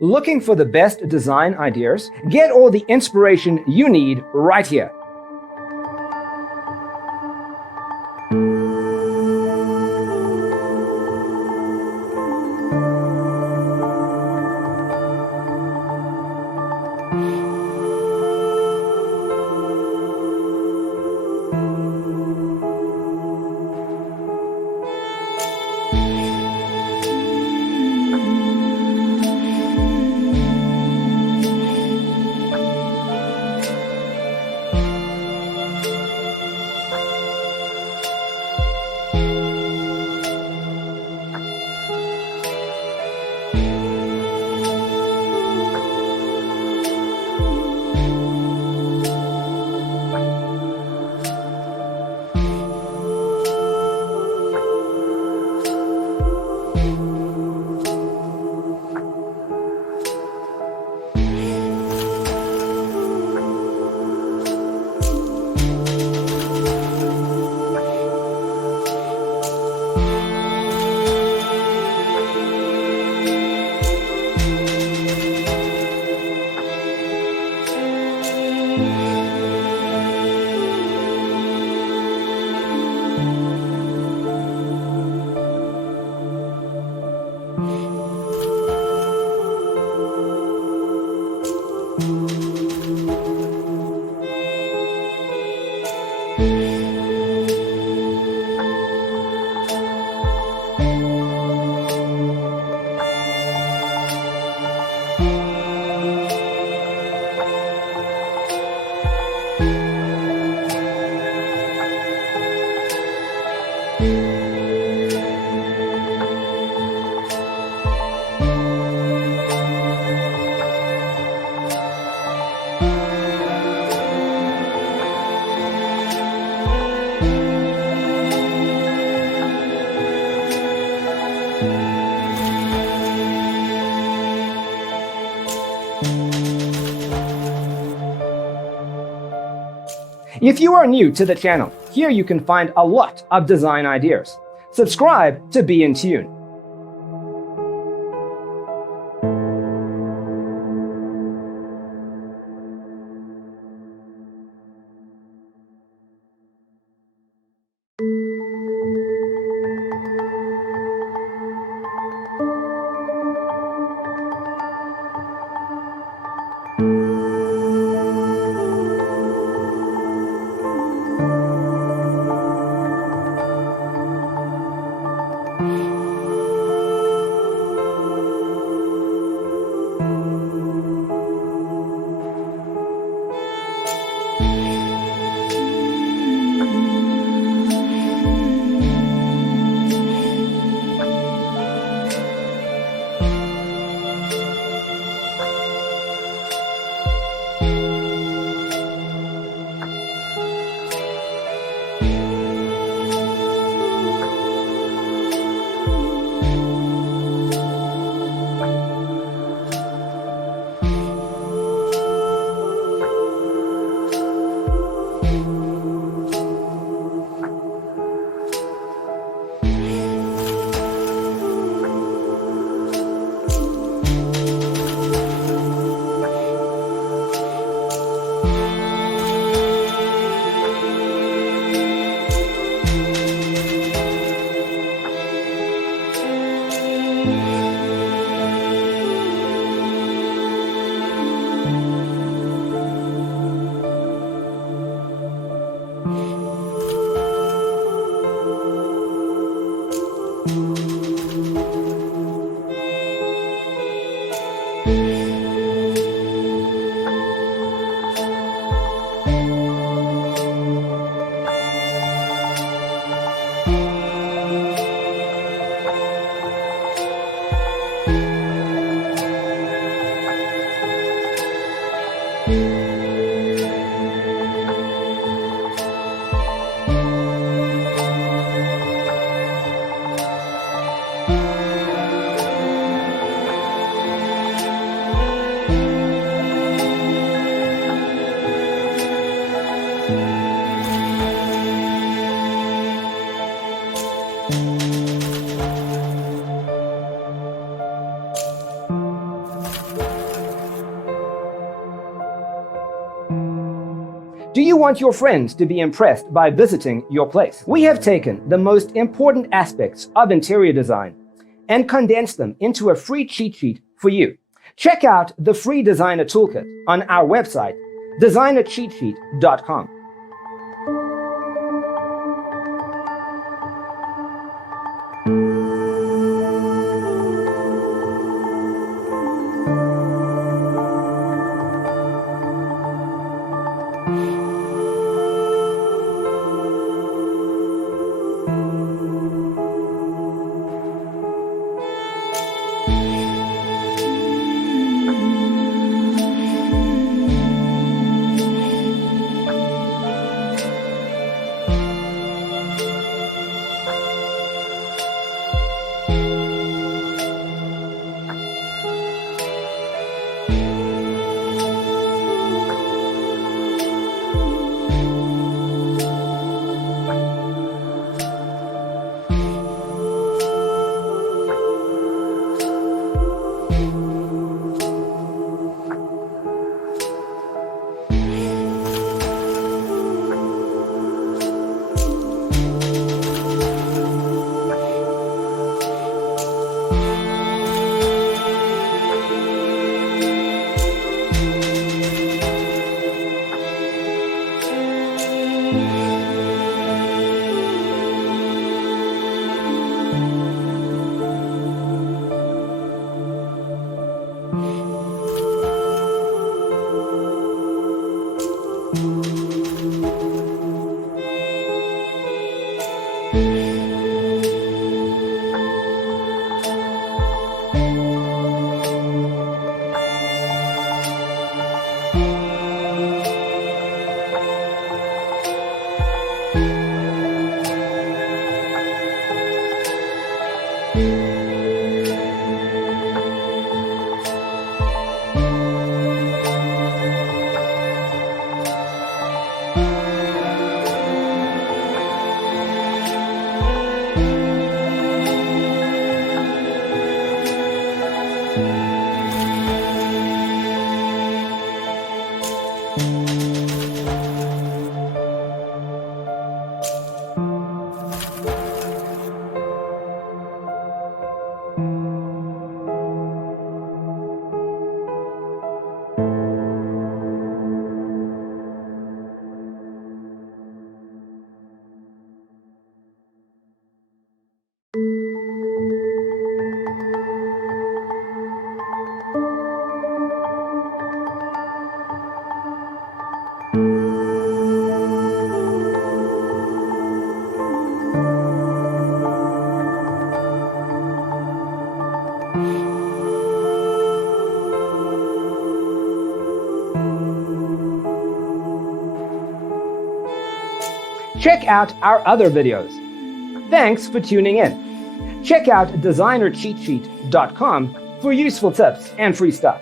Looking for the best design ideas? Get all the inspiration you need right here. If you are new to the channel, here you can find a lot of design ideas. Subscribe to be in tune. Do you want your friends to be impressed by visiting your place? We have taken the most important aspects of interior design and condensed them into a free cheat sheet for you. Check out the free designer toolkit on our website, designercheatsheet.com. Check out our other videos. Thanks for tuning in. Check out designercheatsheet.com for useful tips and free stuff.